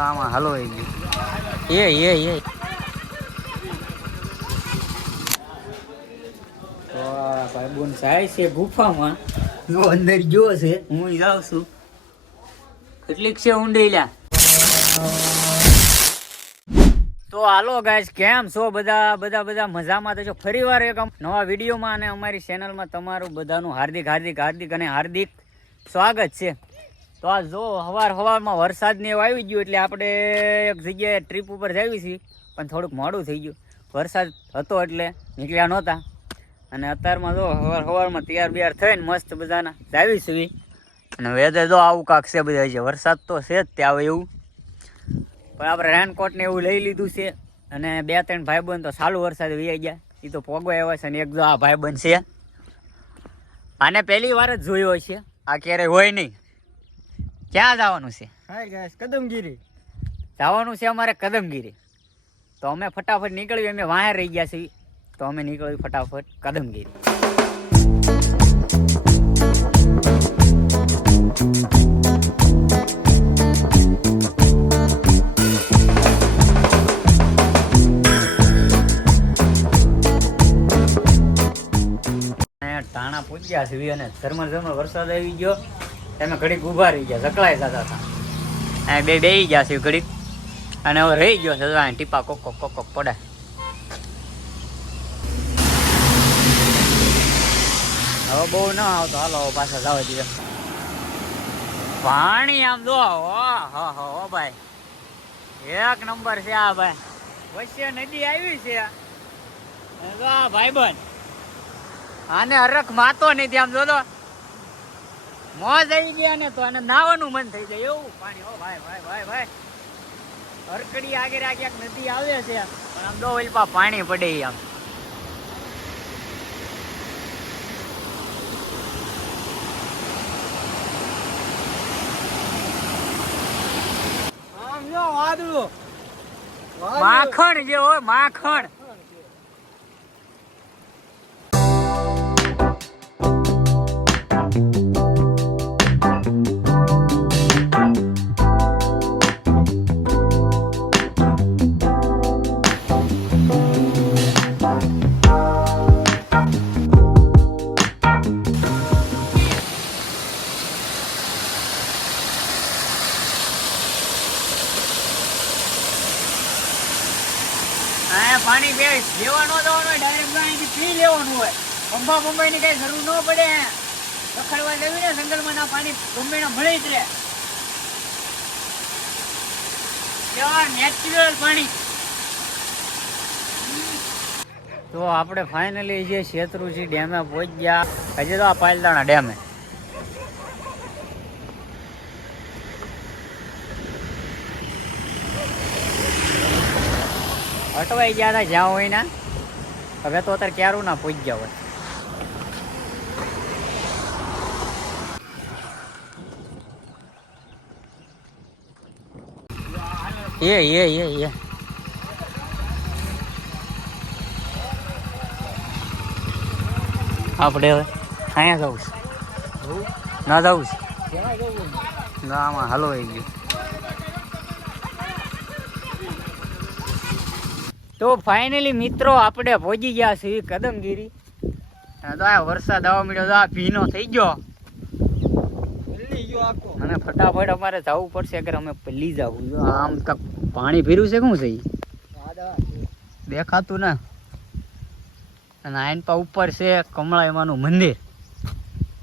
આમાં હાલો એ તો ભાઈબંધ જાય છે ગુફામાં, જો અંદર ગયો છે, હું જાઉં છું. કેટલીક છે ઊંડેલા. તો હાલો ગાઈસ, કેમ છો બધા મજામાં? તો ફરી વાર એક નવા વિડીયોમાં અને અમારી ચેનલમાં તમારું બધાનું હાર્દિક સ્વાગત છે. તો આ જો હવારમાં વરસાદ ને એવું આવી ગયું એટલે આપણે એક જગ્યાએ ટ્રીપ ઉપર જાવી છીએ, પણ થોડુંક મોડું થઈ ગયું. વરસાદ હતો એટલે નીકળ્યા નહોતા, અને અત્યારમાં જો હવારમાં તૈયાર થઈને મસ્ત બધાના જાવી છીએ. અને વેધર જો આવું કાંક છે બધા છે, વરસાદ તો છે જ ત્યાં એવું, પણ આપણે રેનકોટ ને એવું લઈ લીધું છે. અને 2-3 ભાઈબંધ તો ચાલુ વરસાદ વી ગયા, એ તો પોગવા આવ્યા છે. અને એક જો આ ભાઈબંધ છે, આને પહેલી વાર જ જોયો છે, આ ક્યારેય હોય નહીં. ક્યાં જવાનું છે? હાય ગાઈસ, કદમગીરી જવાનું છે અમારે, કદમગીરી. તો અમે ફટાફટ નીકળ્યું, અમે વાયા રહી ગયા છીએ, તો અમે નીકળ્યું ફટાફટ કદમગીરી. ટાણા પૂજ્યા છે અને ઝરમર વરસાદ આવી ગયો. તમે ઘડીક ઊભા રહી ગયા, જકળાઈ જતા હતા. બે બેસી ગયા છે ઘડીક, અને હવે રહી ગયો છે ટીપા કોક પડે. હવે બહુ ના આવતો, હાલો પાછા જવા દઈએ. પાણી આમ જો હો ભાઈ, એક નંબર છે આ ભાઈ. વચ્ચે નદી આવી છે, જો આ ભાઈબંધ આને હરખ માતો નથી. આમ જો મોજ આવી ગયા ને, તો આને નાવાનું મન થઈ જાય એવું પાણી. હો ભાઈ હરકડી આગળ ક્યાંક નદી આવે છે, પણ આમ જો ઓલપા પાણી પડે આમ. માખણ જે હોય માખણ. પાણી બે લેવા ન જવાનું હોય, ડાયરેક્ટ અહીંથી પી લેવાનું હોય. બંબાઈ ની કઈ જરૂર ન પડે. રખડવા જવી ને જંગલમાં, ના પાણી ગમે ના મળે જ રહે. નેચરલ પાણી. તો આપણે ફાઇનલી જે શેત્રુંજી ડેમે પહોંચી ગયા. હજી તો આ પાલદાણા ડેમે અટવાઈ ગયા હતા જ્યાં હોય ના. હવે તો અત્યારે ક્યારું ના પહોંચી ગયા હોય. એ આપણે હવે અહીંયા જવું છે, ના જવું છે ના, આમાં હાલો આવી ગયું. તો ફાઇનલી મિત્રો આપણે પહોંચી ગયા છીએ કદમગીરી. તો આ વરસાદ આવવા મળ્યો, આ ભીનો થઈ ગયો અને ફટાફટ અમારે જવું પડશે. અગર અમે પલ્લી જવું, આમ તો પાણી ભીરું છે. શું છે દેખાતું ને? અને આઈન પા ઉપર છે કમળાઈમાનું મંદિર.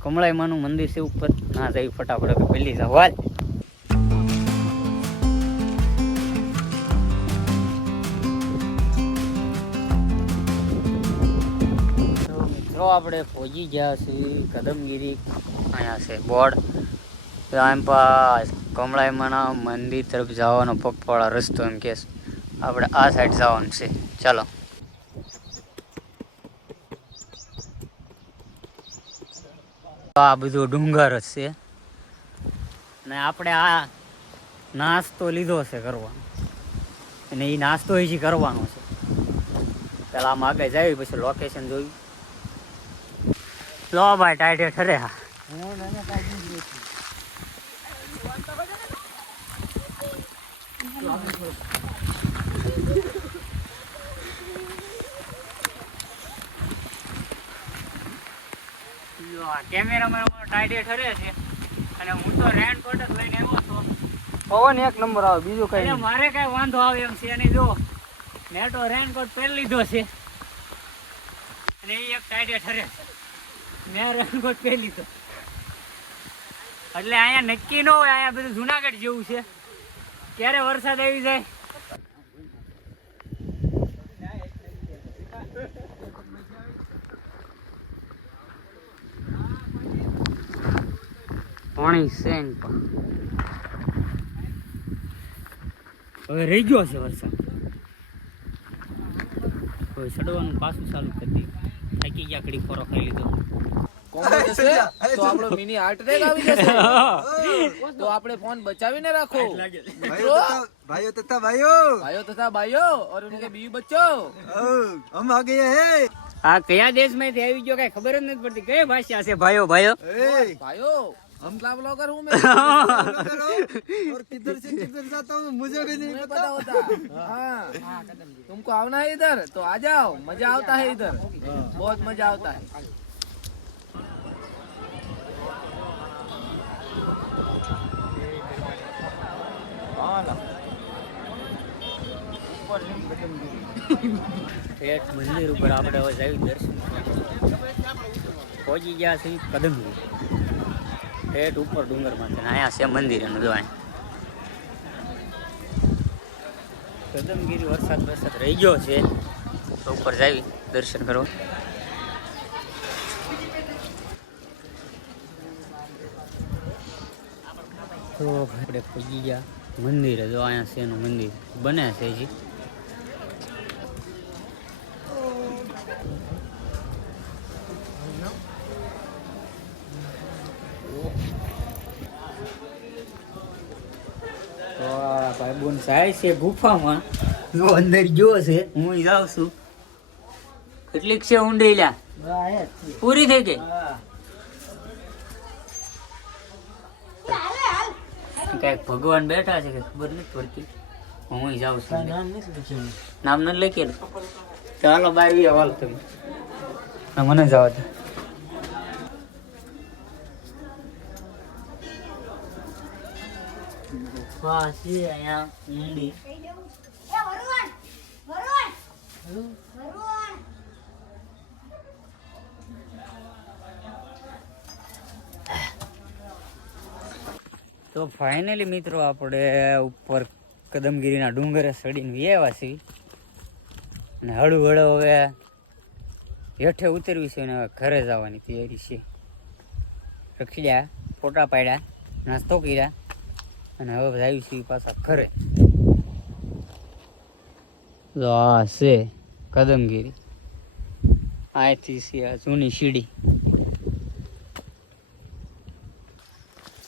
કમળાઈમાનું મંદિર છે ઉપર. ના જઈ ફટાફટ અમે પલ્લી જાવ. હાલ આપણે પહોંચી ગયા છીએ કદમગીરી. અહીંયા છે બોર્ડ. એમ પા કમળાઈમાના મંદિર તરફ જવાનો પગપાળા રસ્તો એમ કે આપણે આ સાઈડ જવાનું છે. ચાલો. આ બધું ડુંગર જ છે ને આપણે આ નાસ્તો લીધો છે કરવાનો, અને એ નાસ્તો હજી કરવાનો છે. પેલા આમ આગળ જાય પછી લોકેશન જોયું. લો ભાઈ ટાઈટે ઠરે. હા કેમેરામાં ટાઈડે ઠરે છે અને હું તો રેનકોટ જ લઈને આવ્યો છું. પવન એક નંબર આવે, બીજું કઈ એટલે મારે કઈ વાંધો આવે એમ છે નહીં. જો મેં તો રેનકોટ પહેરી લીધો છે અને એ એક ટાઈડે ઠરે છે. મેં રેનકોટ પહેરી લીધો એટલે અહીંયા નક્કી ન હોય. અહીંયા બધું જુનાગઢ જેવું છે, ક્યારે વરસાદ આવી જાય. પાણી છે હવે રહી ગયો છે વરસાદ. હવે ચડવાનું પાછું ચાલુ કરી દઈ. થાકી ગયા, ઘડી ખોરો ખાઈ લીધો. તો આપણો મિની હાર્ટ એટેક આવી જશે. તો આપણે ફોન બચાવીને રાખો भाइयों तथा भाइयों ભાઈઓ તથા ભાઈઓ और उनके बीवी बच्चों हम आ गए हैं આ કયા દેશમાંથી આવી ગયો કઈ ખબર જ નથી પડતી. કઈ ભાષા છે ભાઈઓ ભાઈઓ? भाइयों हम ट्रैवल ब्लॉगर हूँ मैं और किधर से किधर जाता हूँ मुझे भी नहीं नहीं पता पता होता हाँ तुमको आना है इधर तो आ जाओ मजा आता है इधर बहुत मजा आता है ઠેઠ મંદિર ઉપર આપણે હવે જઈ દર્શન પહોંચી ગયા છે કદમગીરી. ઠેઠ ઉપર ડુંગરમાં છે ને અહીંયા છે મંદિર એનું જોવાય. કદમગીરી વરસાદ રહી ગયો છે તો ઉપર જાવી દર્શન કરો. તો આપણે પહોંચી ગયા મંદિરે. જો અહીંયા છે એનું મંદિર બને છે હજી. તો આ ભાઈબંધ જાય છે ગુફામાં. જો અંદર ગયો છે, હું જાઉં છું. કેટલીક છે ઊંડી લ્યા? પૂરી થઈ ગઈ? કઈક ભગવાન બેઠા છે કે ખબર નથી પડતી. હું જાઉં છું. નામ નથી લખેલું. ચાલો બાર વી હવાલ તમે મને જવા દે. અહીંયા ઊંડી તો ફાઇનલી મિત્રો આપણે ઉપર કદમગીરીના ડુંગરે ચડીને આવ્યા છીએ અને હળું હળું હવે હેઠે ઉતરવી છે અને હવે ઘરે જવાની તૈયારી છે. રખડ્યા, ફોટા પાડ્યા, નાસ્તો કર્યા અને હવે આવી છીએ પાછા ઘરે. તો આ છે કદમગીરી. અહીંથી છે આ જૂની સીડી.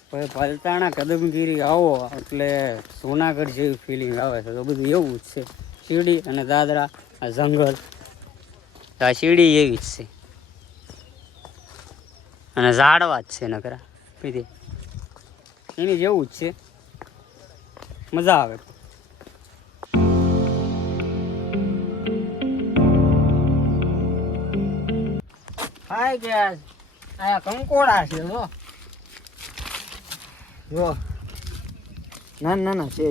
પછી પલતાણા કદમગીરી આવો એટલે જુનાગઢ જેવી ફિલિંગ આવે છે. તો બધું એવું જ છે. સીડી અને દાદરા, આ જંગલ, આ સીડી એવી જ છે અને ઝાડવા જ છે નકરા પીધી એની જેવું જ છે. મજા આવે. હાય ગયા આ કંકોડા છે. જો ના છે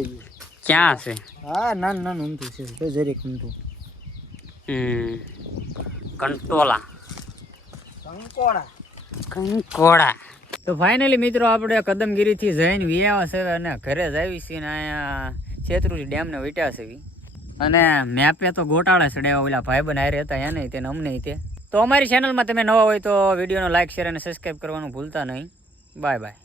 ક્યાં છે? હા નાનું ઊંધું છે તો જરીક ઊંધું કંટોલા કંકોડા. તો ફાઇનલી મિત્રો આપણે કદમગીરીથી જઈને વિયાવા છે અને ઘરે જ આવી છીએ ને અહીંયા શેત્રુંજી ડેમને વીટ્યા છે. અને મેપે તો ગોટાળા ચડ્યા ઓલા ભાઈબંધ હારે હતા એને તેને અમને તે. તો અમારી ચેનલમાં તમે નવા હોય તો વિડીયોનો લાઈક શેર અને સબસ્ક્રાઈબ કરવાનું ભૂલતા નહીં. Bye bye.